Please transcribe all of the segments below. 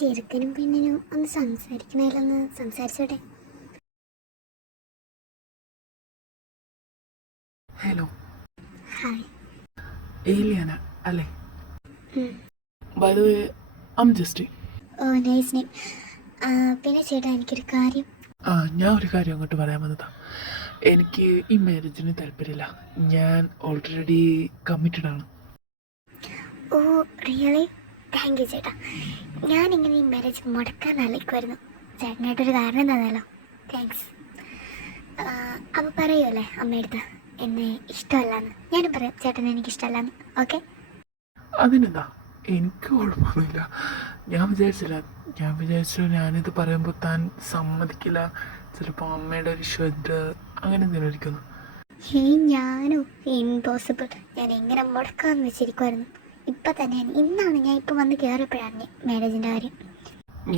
ചെറുക്കനും പെണ്ണിനും ഒന്ന് സംസാരിക്കണമല്ലോ, സംസാരിച്ചോട്ടെ. Hello. Hi. Eliana അല്ലേ? By the way I am just. Oh nice name. പിന്നെ ചേട്ടാ, എനിക്കൊരു കാര്യം. ഞാൻ ഒരു കാര്യം അങ്ങോട്ട് പറയാൻ വന്നതാ. എനിക്ക് ഈ മാരേജിന് താല്പര്യമില്ല. ഞാൻ ഓൾറെഡി കമ്മിറ്റഡ് ആണ്. Oh really? താങ്ക് യു ചേട്ടാ. ഞാനിങ്ങനെ ഈ മാരേജ് മുടക്കാൻ ആലോചിക്കുമായിരുന്നു. ചേട്ടനായിട്ടൊരു കാരണം തന്നല്ലോ, താങ്ക്സ്. അപ്പോൾ പറയുമല്ലേ അമ്മയടുത്ത് എന്നെ ഇഷ്ടമല്ലാന്ന്? ഞാനും പറയാം ചേട്ടനെ എനിക്കിഷ്ടമല്ലാന്ന്. ഓക്കെ? അതിനെന്താ, എനിക്ക് കുഴപ്പമൊന്നുമില്ല. ഞാൻ വിചാരിച്ചു ഞാനിത് പറയുമ്പോൾ താൻ സമ്മതിക്കില്ല, ചിലപ്പോൾ അമ്മയുടെ ഒരു ശ്രദ്ധ അങ്ങനെ എന്തെങ്കിലും ഇരിക്കുന്നു. ഞാനോ? ഇമ്പോസിബിൾ. ഞാൻ എങ്ങനെ മുടക്കാമെന്ന് വെച്ചിരിക്കുമായിരുന്നു. ഇപ്പം തന്നെയാണ്, ഇന്നാണ് ഞാൻ ഇപ്പം വന്ന് കയറിയപ്പോഴാണ് മാരേജിൻ്റെ കാര്യം.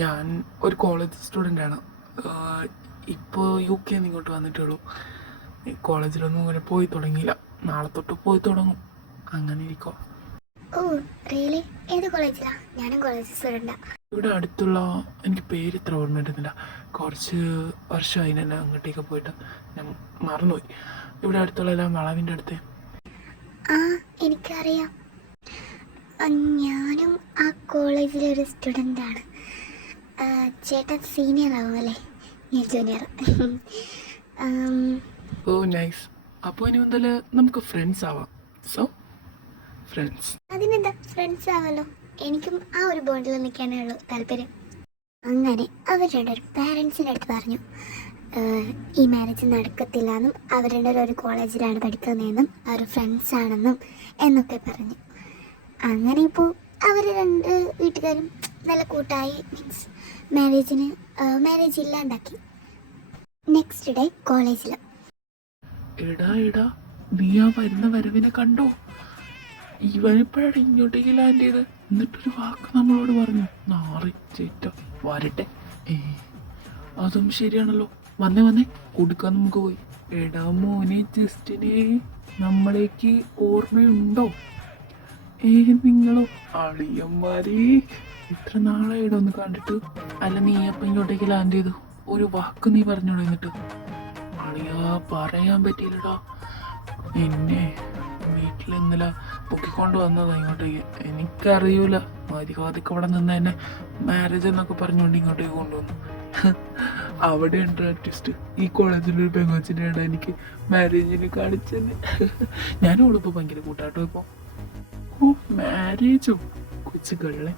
ഞാൻ ഒരു കോളേജ് സ്റ്റുഡൻ്റാണ്. ഇപ്പോൾ UK ഇങ്ങോട്ട് വന്നിട്ടുള്ളൂ. കോളേജിലൊന്നും അങ്ങനെ പോയി തുടങ്ങിയില്ല. നാളെ തൊട്ട് പോയി തുടങ്ങും. അങ്ങനെ ഇരിക്കുക. Oh really? ഏത് കോളേജിലാണ്? ഞാനും കോളേജ് സ്റ്റുഡൻ്റാണ്. ഇവിടെ അടുത്തുള്ള, എനിക്ക് പേര് ഇത്ര ഓർമ്മ കിട്ടുന്നില്ല, കുറച്ച് വർഷമായി ഞാൻ അങ്ങോട്ടേക്ക് പോയിട്ട്, ഞാൻ മറന്നുപോയി. ഇവിടെ അടുത്തുള്ള എല്ലാം വളവിൻ്റെ അടുത്ത്. എനിക്കറിയാം. ഞാനും ആ കോളേജിലൊരു സ്റ്റുഡൻ്റാണ്. ചേട്ടൻ സീനിയർ ആവും അല്ലേ? ഞാൻ ജൂനിയർ. ഓ നൈസ്. അപ്പോൾ ഇനി മുതൽ നമുക്ക് ഫ്രണ്ട്സ് ആവാം. So friends. അതിനെന്താ, ഫ്രണ്ട്സ് ആവാലോ. എനിക്കും ആ ഒരു ബോണ്ടിൽ നിൽക്കാനേ ഉള്ളൂ താല്പര്യം. അങ്ങനെ അവർ രണ്ടുപേരും പാരൻസിൻ്റെ അടുത്ത് പറഞ്ഞു ഈ മാരേജ് നടക്കത്തില്ല എന്നും, അവർ രണ്ടുപേരും ഒരു കോളേജിലാണ് പഠിക്കുന്നതെന്നും അവർ ഫ്രണ്ട്സ് ആണെന്നും എന്നൊക്കെ പറഞ്ഞു. അങ്ങനെ ഇപ്പോൾ അവർ രണ്ട് വീട്ടുകാരും നല്ല കൂട്ടായി. മീൻസ് മാരേജ് ഇല്ലാണ്ടാക്കി. നെക്സ്റ്റ് ഡേ കോളേജിൽ. എടാ നീ ആ വരുന്ന വരവിനെ കണ്ടോ? ഇവനിപ്പോഴാണ് ഇങ്ങോട്ടേക്ക് ലാൻഡ് ചെയ്ത്. എന്നിട്ടൊരു വാക്ക് നമ്മളോട് പറഞ്ഞു, നാറി ചേറ്റ വരട്ടെ. അതും ശരിയാണല്ലോ. വന്നേ കൊടുക്കാൻ നമുക്ക് പോയി. എടാ മോനെ ജസ്റ്റിനെ, നമ്മളേക്ക് ഓർമ്മയുണ്ടോ? നിങ്ങളോ അളിയന്മാരെ, ഇത്ര നാളായിട ഒന്ന് കണ്ടിട്ട്. അല്ല നീ അപ്പം ഇങ്ങോട്ടേക്ക് ലാൻഡ് ചെയ്തു, ഒരു വാക്ക് നീ പറഞ്ഞോളൂ. എന്നിട്ട് അളിയാ പറയാൻ പറ്റിയില്ലടാ. എന്നെ വീട്ടിൽ ഇന്നലെ പൊക്കിക്കൊണ്ട് വന്നതാ ഇങ്ങോട്ടേക്ക്. എനിക്കറിയൂല, മര്യാദക്ക് അവിടെ നിന്ന് എന്നെ മാരേജ് എന്നൊക്കെ പറഞ്ഞുകൊണ്ട് ഇങ്ങോട്ടേക്ക് കൊണ്ടുവന്നു. അവിടെ ഉണ്ട് ട്വിസ്റ്റ്. ഈ കോളേജിലൊരു പെങ്ങോച്ചിൻ്റെ ഇട എനിക്ക് മാരേജിന് കാണിച്ചെന്നെ. ഞാനും അവളിപ്പോൾ ഭയങ്കര കൂട്ടാട്ടോ ഇപ്പോൾ. ഓ മാരേജോ? കൊച്ചു കള്ളൻ.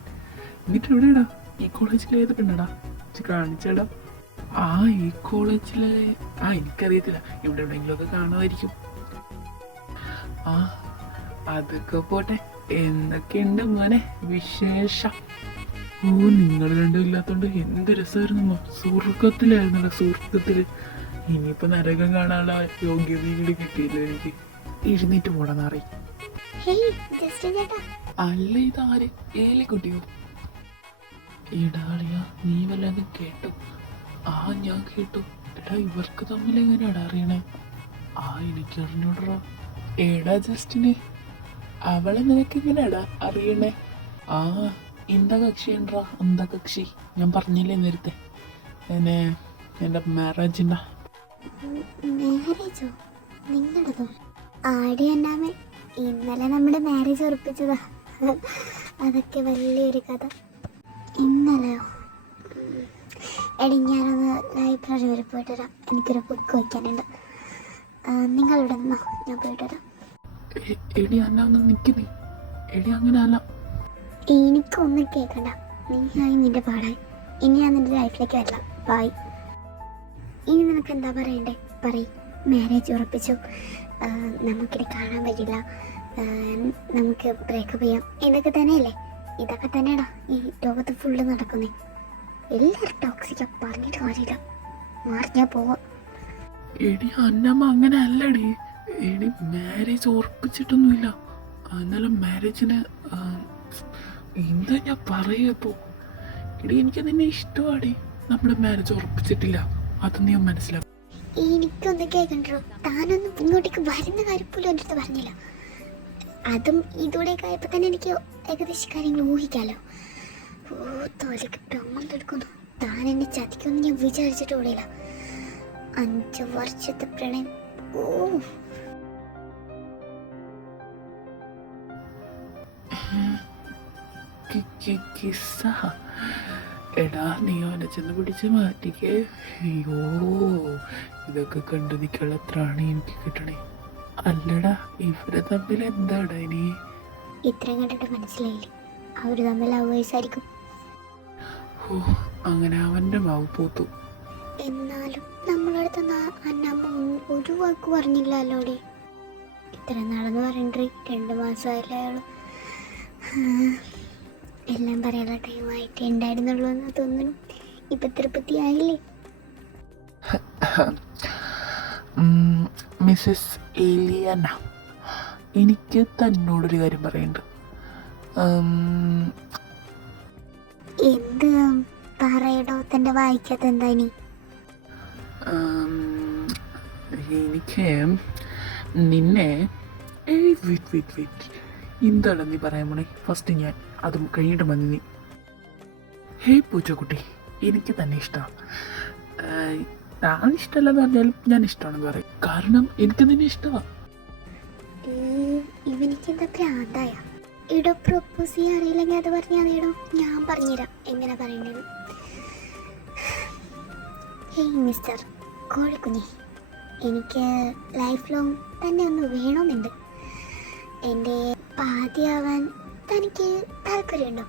എന്നിട്ട് എവിടെയാടാ? ഈ കോളേജിൽ ഏത് പെണ്ണടാ കാണിച്ചടാ? ഈ കോളേജിലെ എനിക്കറിയത്തില്ല, ഇവിടെ എവിടെയെങ്കിലും ഒക്കെ കാണുമായിരിക്കും. അതൊക്കെ പോട്ടെ. എന്തൊക്കെയുണ്ട് മോനെ വിശേഷം? ഓ നിങ്ങൾ രണ്ടും ഇല്ലാത്തോണ്ട് എന്ത് രസമായിരുന്നു. സ്വർഗത്തിലായിരുന്നല്ലോ, സ്വർഗത്തില്. ഇനിയിപ്പോ നരകം കാണാനുള്ള യോഗ്യത കിട്ടിയില്ല എനിക്ക്. എഴുന്നേറ്റ് പോടാന്നറി. അല്ല ഇതാര്? ഏലിക്കുട്ടിയോ? ഇടാളിയാ, നീ വല്ലതും കേട്ടോ? ഞാൻ കേട്ടു. എടാ ഇവർക്ക് തമ്മിൽ എങ്ങനെയാടാ അറിയണേ? എനിക്ക് അറിഞ്ഞോടറാ. ഏടാ ജസ്റ്റിനെ, അവളെ നിനക്ക് എങ്ങനെയാടാ അറിയണേ? എന്താ കക്ഷി ഉണ്ടാ? എന്താ കക്ഷി? ഞാൻ പറഞ്ഞില്ലേ നേരത്തെ എൻ്റെ മാരേജിൻ്റെ. മാരേജോ? നിങ്ങളതോ? ആടി എന്നാമേ, ഇന്നലെ നമ്മുടെ മാരേജ് ഉറപ്പിച്ചതാ. അതൊക്കെ വലിയൊരു കഥ. ഇന്നലെയോ? എടി ഞാനൊന്ന് ലൈബ്രറി വരെ പോയിട്ട് വരാം. എനിക്കൊരു ബുക്ക് വയ്ക്കാനുണ്ട്. നിങ്ങളിവിടെ നിന്നോ, ഞാൻ പോയിട്ട് വരാം. എടി അന്ന ഒന്ന് നിൽക്കുന്നേ. എടി അങ്ങനെ അല്ല. എനിക്കൊന്നും കേൾക്കണ്ട. നീയായി നിന്റെ പാടായി. ഇനി ഞാൻ നിന്റെ ലൈഫിലേക്ക് വരില്ല. ബൈ. ഇനി നിനക്ക് എന്താ പറയണ്ടേ? പറയ്. മാരേജ് ഉറപ്പിച്ചു, നമുക്കിനി കാണാൻ പറ്റില്ല, നമുക്ക് ബ്രേക്കപ്പ് ചെയ്യാം, ഇതൊക്കെ തന്നെയല്ലേ? ഇതൊക്കെ തന്നെയാടാ ഈ ലോകത്ത് ഫുള്ള് നടക്കുന്നേ. എല്ലാവരും ടോക്സിക്കാ, പറഞ്ഞിട്ട് കാര്യമില്ല. മാറിഞ്ഞാൽ പോവാം. എടി അന്നമ്മ അങ്ങനെ അല്ലടി. എടി മാരേജ് ഉറപ്പിച്ചിട്ടൊന്നുമില്ല. എന്നാലും മാരേജിന് എന്താ ഞാൻ പറയപ്പോ? എടി എനിക്ക് നിന്നെ ഇഷ്ടമാടി. നമ്മുടെ മാരേജ് ഉറപ്പിച്ചിട്ടില്ല, അത് നീ മനസ്സിലാക്കും. എനിക്കൊന്നും കേൾക്കണ്ടോ? താനൊന്നും ഇങ്ങോട്ടേക്ക് വരുന്ന കാര്യം പോലും എൻ്റെ അടുത്ത് പറഞ്ഞില്ല. അതും ഇതോടെയൊക്കെ ആയപ്പോൾ തന്നെ എനിക്ക് ഏകദേശം കാര്യങ്ങൾ ഊഹിക്കാമല്ലോ. ഓ തൊലക്ക് പ്രമ്മെടുക്കുന്നു. താൻ എന്നെ ചതിക്കുമെന്ന് ഞാൻ വിചാരിച്ചിട്ട് ഓടിയില്ല. 5 വർഷത്തെ പ്രണയം. ഓ കിസ്സ. എടാ നീ അവനെ ചെന്ന് പിടിച്ച് മാറ്റിക്കേ. അയ്യോ, ഇതൊക്കെ കണ്ടു നിൽക്കുള്ള എത്രയാണ് എനിക്ക് കിട്ടണേ. അല്ലടാ ഇവരെ തമ്മിൽ എന്താടാ ഇനി? ഇത്രയും കണ്ടിട്ട് മനസ്സിലായില്ലേ, അവർ തമ്മിൽ അവസായിരിക്കും. ഓ, അങ്ങനെ അവൻ്റെ മാവ് പോത്തു. എന്നാലും നമ്മളടുത്ത് അന്നമ്മ ഒരു വാക്ക് പറഞ്ഞില്ലല്ലോടി. ഇത്ര നാളെന്ന് പറയണ്ടേ, 2 മാസമായില്ലേ അയാള്. എല്ലാം പറയാനുള്ള ടൈമായിട്ട് ഉണ്ടായിരുന്നുള്ളൂ എന്ന് തോന്നുന്നു. ഇപ്പൊ തൃപ്തി ആയില്ലേ? മിസ്സസ് ഏലിയന, എനിക്ക് തന്നോടൊരു കാര്യം പറയുന്നുണ്ട്. എന്ത് പറയടോ, തന്റെ വായിക്കാത്ത എന്താ ഇനി? എനിക്ക് നിന്നെ വെയിറ്റ് എന്താണ് നീ പറയാൻ പോണേ? ഫസ്റ്റ് ഞാൻ അതും കഴിഞ്ഞിട്ട് മതി നീ. ഹേ പൂച്ചക്കുട്ടി, എനിക്ക് തന്നെ ഇഷ്ടമാണ്. ഞാൻ ഇഷ്ടമല്ലെന്ന് പറഞ്ഞാലും ഞാൻ ഇഷ്ടമാണെന്ന് പറയും. കാരണം എനിക്ക് നിന്നെ ഇഷ്ടമാണ്. ഇവനിക്കെന്താ ഭ്രാന്തായ? ഇടോ പ്രൊപ്പോസ് ചെയ്യാൻ അറിയില്ലെങ്കിൽ അത് പറഞ്ഞാൽ മതിയിടോ, ഞാൻ പറഞ്ഞുതരാം എങ്ങനെ പറയണ്ടത്. ഹേയ് മിസ്റ്റർ കോഴിക്കുഞ്ഞി, എനിക്ക് ലൈഫ് ലോങ് തന്നെ ഒന്ന് വേണമെന്നുണ്ട്. എൻ്റെ പാതിയാവാൻ തനിക്ക് താല്പര്യമുണ്ടോ?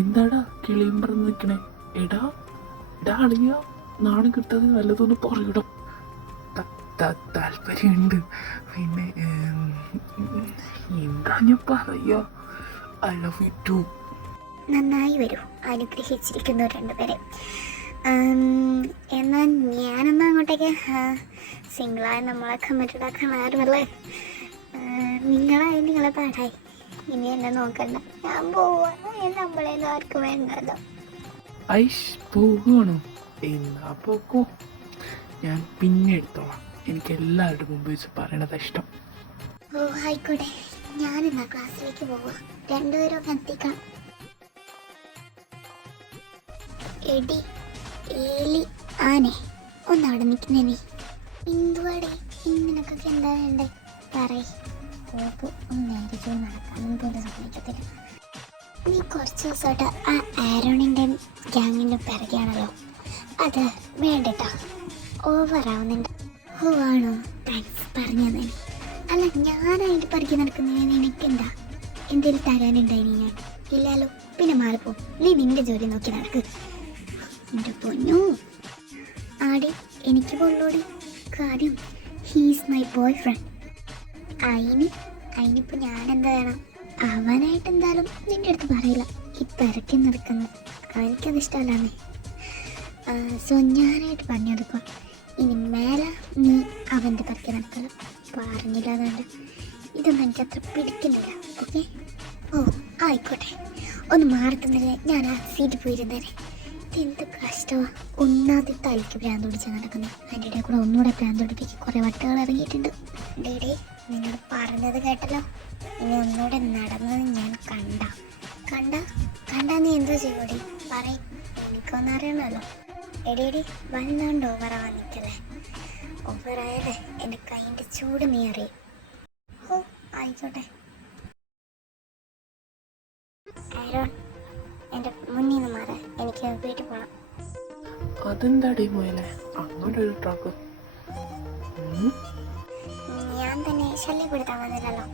എന്താടാ കിളിയും പറഞ്ഞ് നിൽക്കണേ? എടാ അളിയ, നാണം കിട്ടത് വല്ലതൊന്ന് പറയണം. താല്പര്യമുണ്ട്. പിന്നെ എന്താ ഞാൻ പറയാ? I love you too. നന്നായി വരൂ, അനുഗ്രഹിച്ചിരിക്കുന്നു 2 പേരെ. എന്നാൽ ഞാനെന്നാ അങ്ങോട്ടേക്ക്. സിംഗിളായ നമ്മളെ കമ്മിറ്റഡ് ആക്കാൻ ആരുമല്ലേ? നിങ്ങളെ പാടായി. ഇനി എന്നെ നോക്കണ്ട, ഞാൻ പോവാ. നമ്മളെയൊന്നും ആർക്കും വേണ്ടല്ലോ. ഐഷ് പോകണോ? എന്നാ പോക്കോ, ഞാൻ പിന്നെ എടുത്തോളാം. എനിക്ക് എല്ലാവരുടെ മുമ്പ് വെച്ച് പറയണത് ഇഷ്ടം. ഓ ആയിക്കോട്ടെ, ഞാനെന്നാ ക്ലാസ്സിലേക്ക് പോവാ. 2 പേരും ഒന്ന് എത്തിക്കണം. എടി ഏലി ആനെ, ഒന്നവിടെ നിൽക്കുന്നേ. നീ എന്തുവാടേ ഇങ്ങനൊക്കെ എന്താ വേണ്ടേ? പറയ്. പോപ്പു ഒന്ന് നേരെ പോയി നടക്കാനൊന്നും പോലും സമ്മതിക്കത്തില്ല. നീ കുറച്ച് ദിവസമായിട്ട് ആ ആരോണിൻ്റെ ഗ്യാങ്ങിൻ്റെ പിറകെയാണല്ലോ. അത് വേണ്ടട്ടാ, ഓവറാവുന്നുണ്ട്. ഓ ആണോ? താങ്ക്സ് പറഞ്ഞു തന്നെ. അല്ല, ഞാനായിട്ട് പിറകെ നടക്കുന്നതിന് എനിക്കെന്താ? എന്തെങ്കിലും തരാനുണ്ടായിനി ഞാൻ? ഇല്ലല്ലോ, പിന്നെ മാറിപ്പോ. നീ നിന്റെ ജോലി നോക്കി നടക്ക്. എൻ്റെ പൊന്നു ആടി, എനിക്ക് പൊള്ളോടി കാര്യം. He's my boy friend. അതിനിപ്പോൾ ഞാനെന്താ വേണം? അവനായിട്ട് എന്തായാലും നിൻ്റെ അടുത്ത് പറയില്ല. ഈ പിറക്കി നടക്കുന്നത് അവനിക്കത് ഇഷ്ടമല്ലാന്നേ. സോ ഞാനായിട്ട് പറഞ്ഞു കൊടുക്കുക, ഇനി മേലെ നീ അവൻ്റെ പിറക്കി നടക്കില്ല. പറഞ്ഞില്ല, അതുകൊണ്ട് ഇതൊന്നും എനിക്കത്ര പിടിക്കുന്നില്ല. ഓക്കെ? ഓ ആയിക്കോട്ടെ, ഒന്ന് മാറത്തുന്നില്ലേ? ഞാൻ ആ സീറ്റ് പോയിരുന്നേനെ. എന്ത് കഷ്ടമാണ്. ഒന്നാമത്തെ തലയ്ക്ക് ഭ്രാന്ത് പിടിച്ചാൽ നടക്കുന്നത്. അതിൻ്റെ ഇടയിൽ കൂടെ ഒന്നുകൂടെ ഭ്രാന്ത് പിടിപ്പിക്ക് കുറേ വട്ടുകൾ ഇറങ്ങിയിട്ടുണ്ട്. ഡേഡി, നിന്നോട് പറഞ്ഞത് കേട്ടല്ലോ. ഇനി ഒന്നുകൂടെ നടന്നത് ഞാൻ കണ്ട നീ എന്തോ ചെയ്യൂടി? പറയും, എനിക്കൊന്നും അറിയണമല്ലോ. എടി വന്നുകൊണ്ട് ഓവറാവാൻ നിൽക്കല്ലേ. ഓവറായാലേ എൻ്റെ കൈൻ്റെ ചൂട് നീ അറിയും. ഓ ആയിക്കോട്ടെ. ആരോൺ, എൻ്റെ മുന്നിൽ നിന്ന് മാറാൻ, എനിക്ക് വീട്ടിൽ പോകണം. അതെന്താടി മോയല്ലേ അങ്ങനെ ഒരു ട്രാക്ക്? ഞാൻ തന്നെ ശല്യപ്പെടുത്താൻ വന്നില്ലല്ലോ.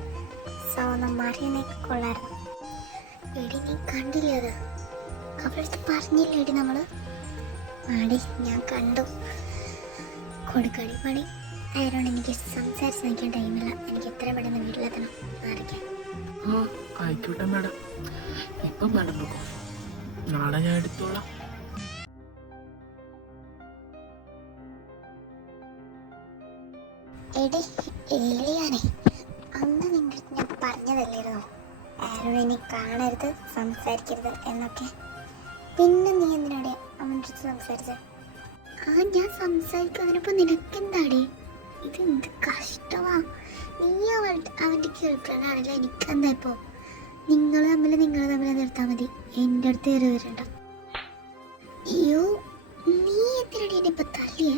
സോ ഒന്ന് മാറിയെന്നേക്ക് കൊള്ളായിരുന്നു. എടി നീ കണ്ടില്ലേ അത്? അവരടുത്ത് പറഞ്ഞില്ലേ എടി നമ്മള്? ആടി ഞാൻ കണ്ടു. കൊടുക്കടി പണി. ആരോട് എനിക്ക് സംസാരിച്ച് നിൽക്കാൻ ടൈമില്ല. എനിക്ക് എത്രയും പെട്ടെന്ന് വീട്ടിലെത്തണം. മാറിക്കാൻ. ആയിക്കോട്ടെ മാഡം, ഇപ്പം മാഡം നോക്കൂ, നാളെ ഞാൻ എടുത്തോളാം. എടി ഏലിയാനെ, അന്ന് നിന്റെ ഞാൻ പറഞ്ഞതല്ലായിരുന്നോ ആരോണിനെ കാണരുത്, സംസാരിക്കരുത് എന്നൊക്കെ? പിന്നെ നീ എന്തിനാടെ അവൻ്റെ അടുത്ത് സംസാരിച്ചത്? ഞാൻ സംസാരിക്കുന്നതിനിപ്പോൾ നിനക്കെന്താടി? ഇത് എന്ത് കഷ്ടമാ. നീ അവൻ്റെ ഗേൾഫ്രണ്ട് ആണല്ലോ, എനിക്കെന്താ ഇപ്പോൾ? നിങ്ങൾ തമ്മിൽ നിർത്താൻ മതി, എൻ്റെ അടുത്ത് കയറി വരണ്ട. അയ്യോ, നീ എന്തിനാടി എന്നെ ഇപ്പം തല്ലിയ?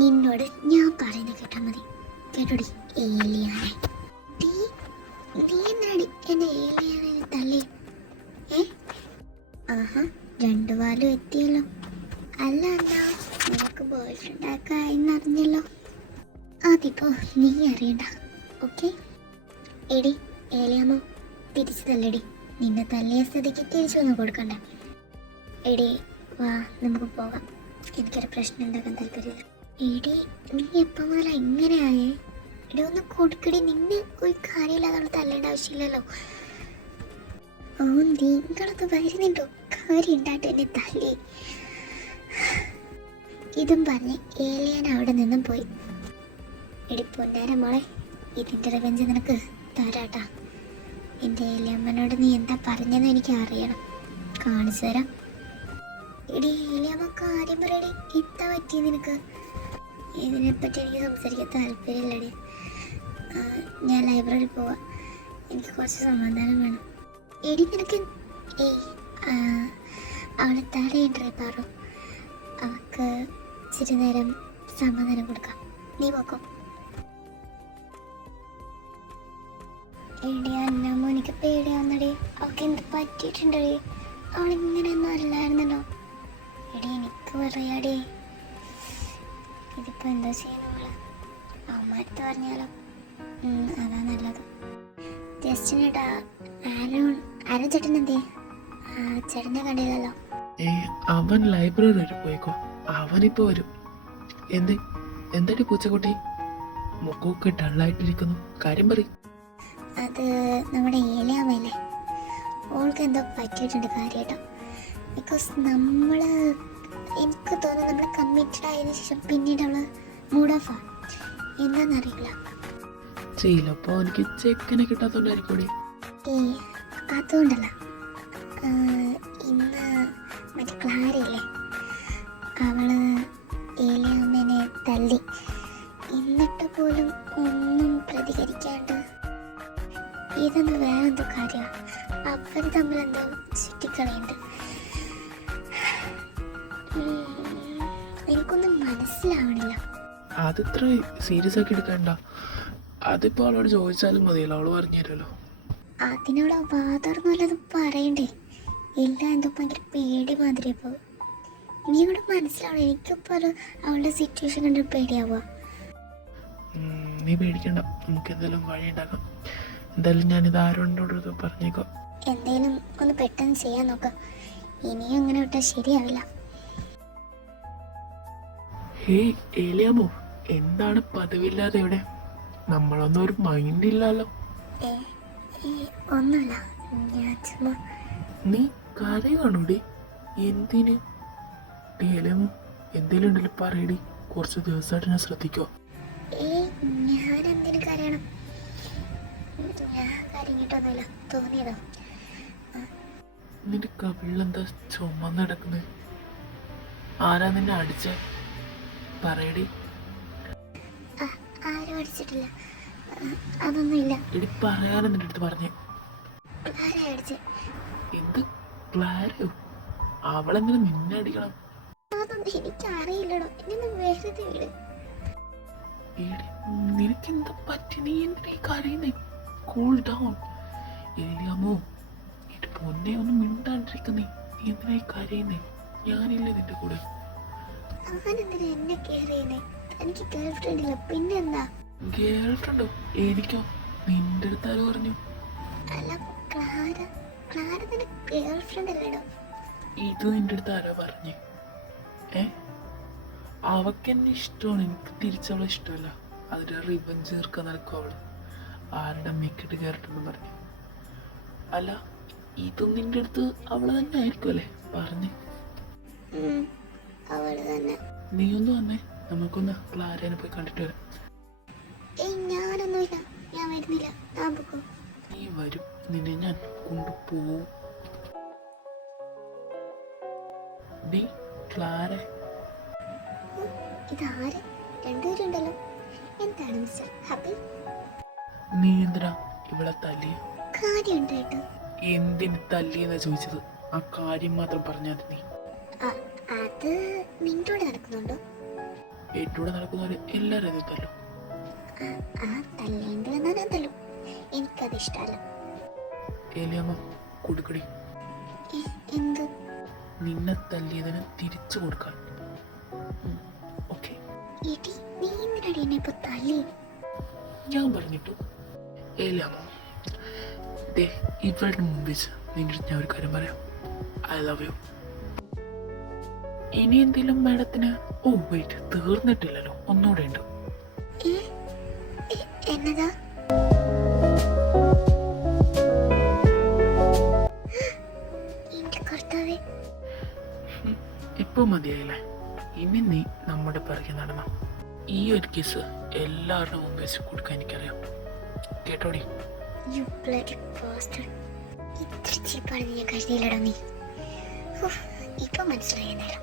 നിന്നോട് ഞാൻ പറയുന്നത് കേട്ടാൽ മതി, കേട്ടോടി ഏലിയാനെ. നീ എന്തിനാടി എന്നെ ഏലിയാനെ തല്ലി? ആഹാ, 2 വാലും എത്തിയല്ലോ. അല്ല എന്നാ നിനക്ക് ബോയ് ഫ്രണ്ട് എന്നറിഞ്ഞല്ലോ. അതിപ്പോ നീ അറിയണ്ട, ഓക്കെ? എടി ഏലിയാമ്മ, തിരിച്ചു തല്ലടി. നിന്നെ തല്ലിയ സ്ഥിതിക്ക് തിരിച്ചൊന്നും കൊടുക്കണ്ട. എടി വാ, നമുക്ക് പോകാം. എനിക്കൊരു പ്രശ്നം ഉണ്ടാക്കാൻ താല്പര്യമില്ല. എടി നീ എപ്പോൾ മുതൽ എങ്ങനെയായേ? എടി ഒന്ന് കൊടുക്കടി. നിന്നെ ഒരു കാര്യമില്ലാതെ അവൾ തല്ലേണ്ട ആവശ്യമില്ലല്ലോ. ഓ, നിങ്ങളൊക്കെ വരുന്നുണ്ടോ? കാര്യം ഉണ്ടായിട്ട് എന്നെ തല്ലി. ഇതും പറഞ്ഞ് ഏലിയാൻ അവിടെ നിന്നും പോയി. എടി പൊന്നാര മോളെ, ഇതിൻ്റെ റിവെഞ്ച് നിനക്ക് തരാട്ടാ. എൻ്റെ ഏലിയമ്മനോട് നീ എന്താ പറഞ്ഞതെന്ന് എനിക്ക് അറിയണം, കാണിച്ചു തരാം. എടി ഏലിയമ്മ, കാര്യം പറയടി, എന്താ പറ്റി നിനക്ക്? ഇതിനെപ്പറ്റി എനിക്ക് സംസാരിക്കാൻ താല്പര്യമില്ലടി. ഞാൻ ലൈബ്രറിയിൽ പോവാം, എനിക്ക് കുറച്ച് സമാധാനം വേണം. എടി നിനക്ക് അവളെ തടയണ്ടേ പാറു? അവൾക്ക് ഇച്ചിരി നേരം സമാധാനം കൊടുക്കാം, നീ പോക്കോ. എടി അന്നമ്മ, എനിക്ക് പേടിയാവുന്നടി. അവൾക്ക് എന്ത് പറ്റിയിട്ടുണ്ടടി? അവളിങ്ങനെയൊന്നും അല്ലായിരുന്നല്ലോ. എടി എനിക്ക് പറയാടി, ഇതിപ്പോൾ എന്താ ചെയ്യുന്ന അവള്? അവന്മാരത്ത് പറഞ്ഞാലോ? അതാ നല്ലത്. ജസ്റ്റിനേട്ടാ, ആരോ ചേട്ടൻ എന്തേ? ചേട്ടനെ കണ്ടില്ലല്ലോ. അവൻ ലൈബ്രറി പോയിക്കോ, അവനിപ്പോ വരും. എന്താടി പൂച്ചക്കുട്ടി, മുഖമൊക്കെ ഡള്ളായിട്ടിരിക്കുന്നു? കാര്യം പറയും. അത് നമ്മുടെ ഏലിയാമ്മയല്ലേ, ഓൾക്ക് എന്തോ പറ്റിയിട്ടുണ്ട് കാര്യമായിട്ടോ. ബിക്കോസ് എനിക്ക് തോന്നുന്നു നമ്മൾ കമ്മിറ്റഡ് ആയതിനു ശേഷം പിന്നീട് അവള് മൂഡ് ഓഫാ, എന്താണെന്നറിയില്ല. ചിലപ്പോ എനിക്ക് ചെക്കനെ കിട്ടാത്തോണ്ടായിരിക്കൂടി. അതുകൊണ്ടല്ല, ഇന്ന് മറ്റേ ക്ലാരയില്ലേ, അവള് ഏലിയാമ്മനെ തല്ലി. എന്നിട്ട് പോലും ഒന്നും പ്രതികരിക്കാണ്ട് ഇതെന്ന് വേറെന്തോ കാര്യമാണ്. അവര് തമ്മിൽ എന്തോ ചുറ്റിക്കളിയുണ്ട്. എനിക്കൊന്നും മനസ്സിലാവണില്ല. അതിത്ര സീരിയസ് ആക്കി എടുക്കണ്ട. അതിപ്പോ അവളോട് ചോദിച്ചാലും മതിയല്ലോ, അവള് പറഞ്ഞു തരുമല്ലോ. അതിനോട് വാതർന്നല്ലത് പറയണ്ടേ? ഇല്ല, എന്തോ ഭയങ്കര പേടി മാതിരി. ഇപ്പോൾ നീ ഇവിടെ മനസ്സിലാവണം. എനിക്കിപ്പോൾ അവളുടെ സിറ്റുവേഷൻ കണ്ട് പേടിയാവുക. നീ പേടിക്കണ്ട, നമുക്ക് എന്തെങ്കിലും വഴി ഉണ്ടാക്കാം. എന്തായാലും ഞാനിത് ആരോടോട് പറഞ്ഞേക്കോ. എന്തേലും ഒന്ന് പെട്ടെന്ന് ചെയ്യാൻ നോക്കാം, ഇനിയും അങ്ങനെ വിട്ടാൽ ശരിയാവില്ല. ഹേയ് ഏലിയാമോ, എന്താണ് പതിവില്ലാതെ ഇവിടെ? നമ്മളൊന്നും ഒരു മൈൻഡ് ഇല്ലല്ലോ. ഒന്നുമില്ല, ഞാൻ ചുമ്മാ. നീ കരയാണോടി? എന്തിന്? ഏലിയാമോ, എന്തേലും ഉണ്ടല്ലോ പറയടി, കുറച്ച് ദിവസമായിട്ട് ഞാൻ ശ്രദ്ധിക്കോ. ഞാൻ എന്തിനു കരയണം? ഞാൻ കരഞ്ഞിട്ടൊന്നുമില്ല, തോന്നിയതോ. നിന്റെ കവിളിലെന്താ ചുമന്ന് കിടക്കുന്നത്? ആരാ നിന്നെ അടിച്ചേ? പറയടി. ആരും അടിച്ചിട്ടില്ല, അതൊന്നുമില്ല. എടി പറയാനും നിന്റെ അടുത്ത് പറഞ്ഞേ. ആരാ അടിച്ചേ? എന്ത് ക്ലാരയോ? അവളെങ്ങനെ നിന്നെ അടിക്കണം? അതൊന്നും എനിക്കറിയില്ലടോ, എന്നെ വെറുതെ വിട്. നിനക്കെന്താ പറ്റി? നീ എന്തിനാ കരയുന്നേ? Cool down. ഏലിയാമോ, എന്റെ പൊന്നെ ഒന്നും മിണ്ടാണ്ടിരിക്കുന്നേ. നീ എന്തിനായി കരയുന്നേ? ഞാനില്ലേ നിന്റെ കൂടെ. അവനെന്തിനാ എന്നെ കെയർ ചെയ്യുന്നേ? എനിക്ക് ഗേൾ ഫ്രണ്ട് ഇല്ല, പിന്നെന്താ? ഗേൾ ഫ്രണ്ടോ? എനിക്കോ? നിന്റെ അടുത്ത് ആരോ പറഞ്ഞു? അല്ല, ക്ലാര തന്നെ ഗേൾ ഫ്രണ്ട് അല്ലേടോ? ഇത് നിന്റെ അടുത്ത് ആരോ പറഞ്ഞേ? അവക്കെന്നെ ഇഷ്ടമാണ്, എനിക്ക് തിരിച്ചവളെ ഇഷ്ടമല്ല. അതിന്റെ റിവഞ്ച് തീർക്കാൻ നടക്കും അവള്. ആരുടെ അമ്മയ്ക്കിട്ട് കയറിട്ടെന്ന് പറഞ്ഞു. അല്ല, ഇതും നിന്റെ അടുത്ത് അവള് തന്നെ ആയിരിക്കും അല്ലേ പറഞ്ഞേ? അവള് തന്നെ. നീ ഒന്ന് വന്നേ, നമുക്കൊന്ന് ക്ലാരേനെ പോയി കണ്ടിട്ട് വരാം. ഞാനൊന്നുമില്ല, ഞാൻ വരുന്നില്ല. നീ വരും, നിന്നെ ഞാൻ കൊണ്ടുപോവും. നീ ക്ലാരെ? ഇതാര്? രണ്ടുപേരുണ്ടല്ലോ. എന്താണ് മിസ്റ്റർ ഹാപ്പി? നീ എന്തിനാ ഇവിടെ തല്ലി? കാര്യമുണ്ട് കേട്ടോ. എന്തിന് തല്ലിയെന്നാ ചോദിച്ചത്? ആ കാര്യം മാത്രം പറഞ്ഞാൽ നീ. അത് നിന്റെ കൂടെ നടക്കുന്നുണ്ടോ? ഏറ്റൂടെ നടക്കുന്നവര് എല്ലാവരും ഇത് തല്ലും. ആ തല്ലേണ്ടി വന്നാൽ ഞാൻ തല്ലും. എനിക്കത് ഇഷ്ടമല്ല. ഏലിയമ്മ കൊടുക്കടി. എന്ത്? നിന്നെ തല്ലിയതിന് തിരിച്ചു കൊടുക്കാൻ. ഓക്കെ. ഏട്ടി നീ എന്തിനാടി എന്നെ ഇപ്പൊ തല്ലി? ഞാൻ പറഞ്ഞിട്ടു. ഏലിയമ്മ ദേ ഇവളുടെ മുമ്പിൽ നിന്റെ ഞാൻ ഒരു കാര്യം പറയാം. I love U. ഇനി എന്തെങ്കിലും മാഡത്തിന്? ഓ വെയിറ്റ്, തീർന്നിട്ടില്ലല്ലോ, ഒന്നുകൂടെ ഉണ്ട്. എന്നതാ? എന്റെ കർത്താവേ, ഇപ്പൊ മതിയായില്ലേ? ഇനി നീ നമ്മുടെ പിറകെ നടന്ന ഈ ഒരു കിസ് എല്ലാവരുടെ മുമ്പ് വെച്ച് കൊടുക്കാൻ എനിക്കറിയാം. കേട്ടോടി? you bloody bastard. ഇത്ര ചീപ്പാണ് ഞാൻ കരുതിയില്ലടോ നീ. ഇപ്പൊ മനസ്സിലായ നേരം.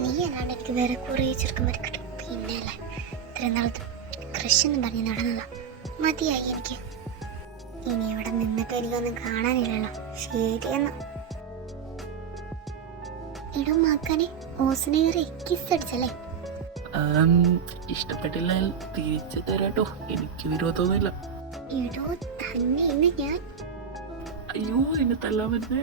നീ അല്ലാണ്ട് എനിക്ക് വേറെ കുറേ ചെറുക്കന്മാർ കിട്ടും. പിന്നെ അല്ലേ ഇത്ര നാളത്ത് ക്രഷ് എന്ന് പറഞ്ഞ് നടന്നതാ. മതിയായി എനിക്ക്. ഇനി ഇവിടെ നിന്നിട്ട് എനിക്കൊന്നും കാണാനില്ലല്ലോ. ശരിയെന്നാ. ഇടോ മാക്കാനെ ഓസിനെ കയറി കിസ് അടിച്ചല്ലേ? ഇഷ്ടപ്പെട്ടില്ല തിരിച്ചു തരാട്ടോ, എനിക്ക് വിരോധമൊന്നുമില്ല. ഇടോ തന്നെ ഇന്ന് ഞാൻ. അയ്യോ എന്നെ തല്ലാൻ പറ്റേ.